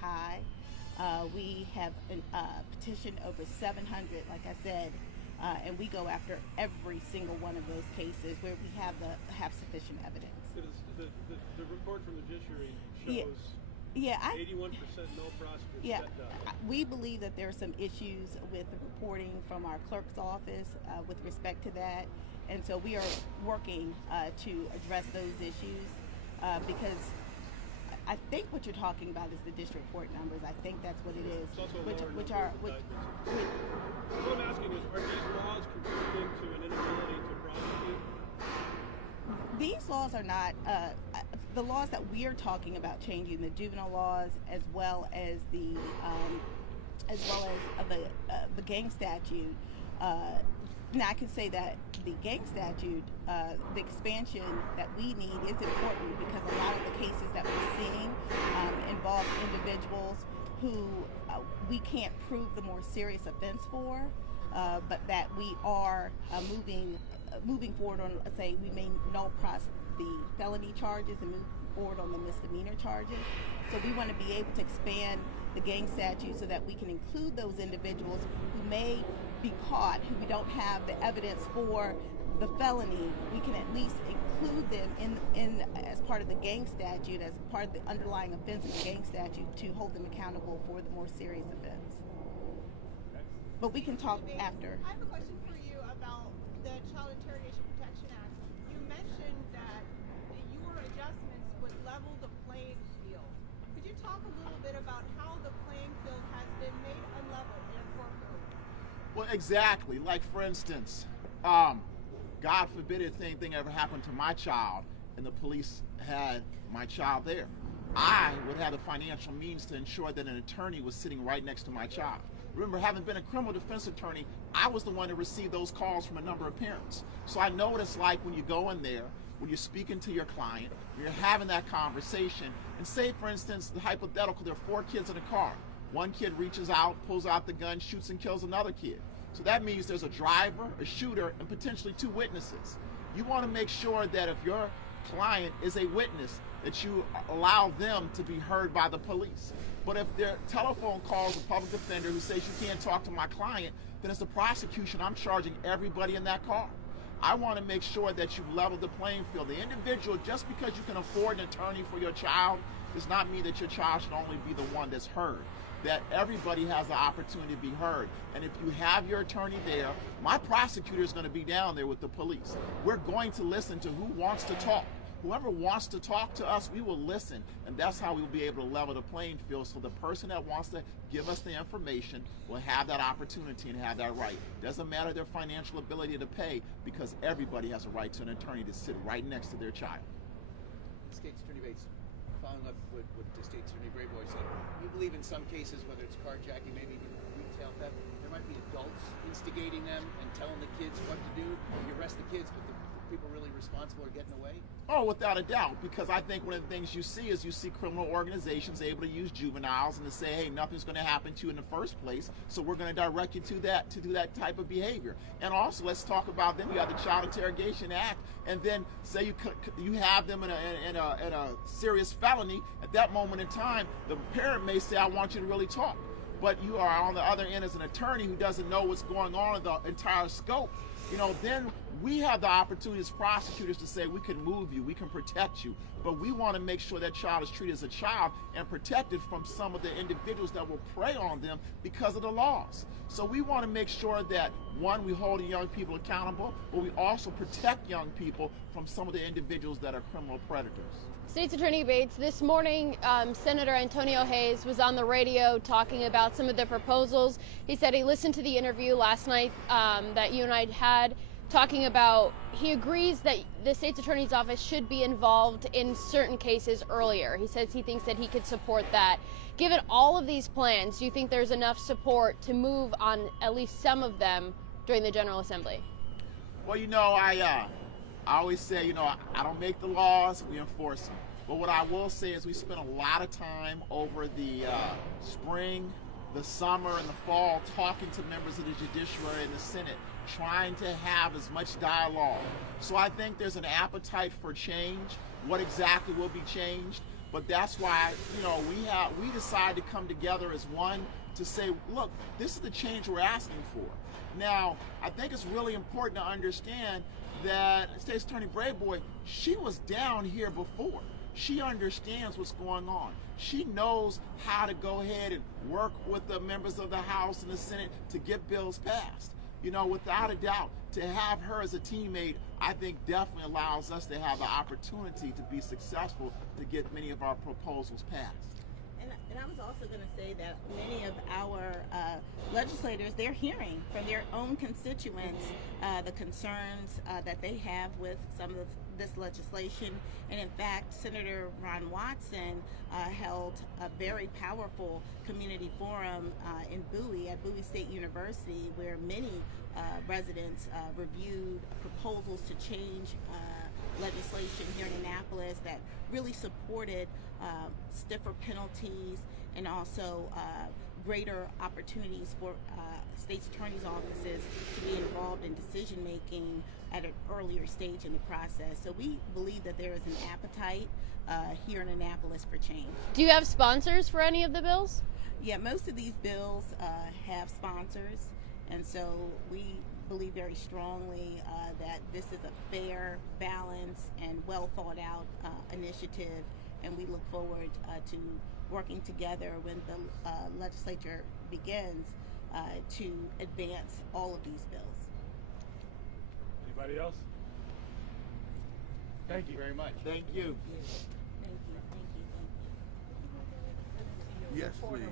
high. We have petitioned over 700, like I said, and we go after every single one of those cases where we have sufficient evidence. The report from the judiciary Yeah. shows Yeah, 81% no prosecutors. yeah, we believe that there are some issues with the reporting from our clerk's office with respect to that, and so we are working to address those issues because I think what you're talking about is the district court numbers. I think that's what it is. It's also which are what I'm asking is, are these laws contributing to an inability to prosecute? These laws are not the laws that we are talking about changing, the juvenile laws as well as the gang statute. Now I can say that the gang statute, the expansion that we need is important because a lot of the cases that we're seeing involve individuals who we can't prove the more serious offense for, but that we are moving forward on, say, we may null process the felony charges and move forward on the misdemeanor charges. So we want to be able to expand the gang statute so that we can include those individuals who may be caught, who we don't have the evidence for the felony. We can at least include them in as part of the gang statute, as part of the underlying offense in the gang statute, to hold them accountable for the more serious offense. But we can talk after. I have a question for you about the Child Interrogation Protection Act. You mentioned that your adjustments would level the playing field. Could you talk a little bit about how the playing field has been made unlevel in our courtroom? Well, exactly. Like, for instance, God forbid if anything ever happened to my child and the police had my child there, I would have the financial means to ensure that an attorney was sitting right next to my child. Remember, having been a criminal defense attorney, I was the one to receive those calls from a number of parents. So I know what it's like when you go in there, when you're speaking to your client, when you're having that conversation, and say, for instance, the hypothetical, there are 4 kids in a car. One kid reaches out, pulls out the gun, shoots and kills another kid. So that means there's a driver, a shooter, and potentially 2 witnesses. You want to make sure that if your client is a witness, that you allow them to be heard by the police. But if their telephone calls a public defender who says you can't talk to my client, then as the prosecution, I'm charging everybody in that car. I want to make sure that you level the playing field. The individual, just because you can afford an attorney for your child, does not mean that your child should only be the one that's heard. That everybody has the opportunity to be heard. And if you have your attorney there, my prosecutor is going to be down there with the police. We're going to listen to who wants to talk. Whoever wants to talk to us, we will listen, and that's how we'll be able to level the playing field, so the person that wants to give us the information will have that opportunity and have that right. Doesn't matter their financial ability to pay, because everybody has a right to an attorney to sit right next to their child. State's Attorney Bates, following up with what the State's Attorney Braveboy said, you believe in some cases, whether it's carjacking, maybe retail theft, there might be adults instigating them and telling the kids what to do. You arrest the kids, but the people really responsible are getting away? Oh, without a doubt, because I think one of the things you see is you see criminal organizations able to use juveniles and to say, hey, nothing's going to happen to you in the first place, so we're going to direct you to do that type of behavior. And also, let's talk about, then you have the Child Interrogation Act, and then say you have them in a serious felony. At that moment in time, the parent may say, I want you to really talk. But you are on the other end as an attorney who doesn't know what's going on in the entire scope. Then we have the opportunity as prosecutors to say we can move you, we can protect you, but we want to make sure that child is treated as a child and protected from some of the individuals that will prey on them because of the laws. So we want to make sure that, one, we hold the young people accountable, but we also protect young people from some of the individuals that are criminal predators. State's Attorney Bates, this morning Senator Antonio Hayes was on the radio talking about some of the proposals. He said he listened to the interview last night that you and I had, talking about he agrees that the State's Attorney's Office should be involved in certain cases earlier. He says he thinks that he could support that. Given all of these plans, do you think there's enough support to move on at least some of them during the General Assembly? Well, I always say, I don't make the laws, we enforce them. But what I will say is we spent a lot of time over the spring, the summer, and the fall talking to members of the Judiciary and the Senate, trying to have as much dialogue. So I think there's an appetite for change. What exactly will be changed? But that's why, you know, we decided to come together as one to say, look, this is the change we're asking for. Now, I think it's really important to understand that State's Attorney Braveboy, she was down here before. She understands what's going on. She knows how to go ahead and work with the members of the House and the Senate to get bills passed. You know, without a doubt, to have her as a teammate, I think definitely allows us to have the opportunity to be successful to get many of our proposals passed. And I was also going to say that many of our legislators, they're hearing from their own constituents the concerns that they have with some of this legislation. And in fact, Senator Ron Watson held a very powerful community forum in Bowie, at Bowie State University, where many residents reviewed proposals to change legislation here in Annapolis that really supported stiffer penalties and also greater opportunities for state's attorney's offices to be involved in decision making at an earlier stage in the process. So we believe that there is an appetite here in Annapolis for change. Do you have sponsors for any of the bills? Yeah, most of these bills have sponsors, and so we believe very strongly that this is a fair, balanced, and well thought out initiative, and we look forward to working together when the legislature begins to advance all of these bills. Anybody else? Thank you very much. Thank you. Thank you. Yes, please.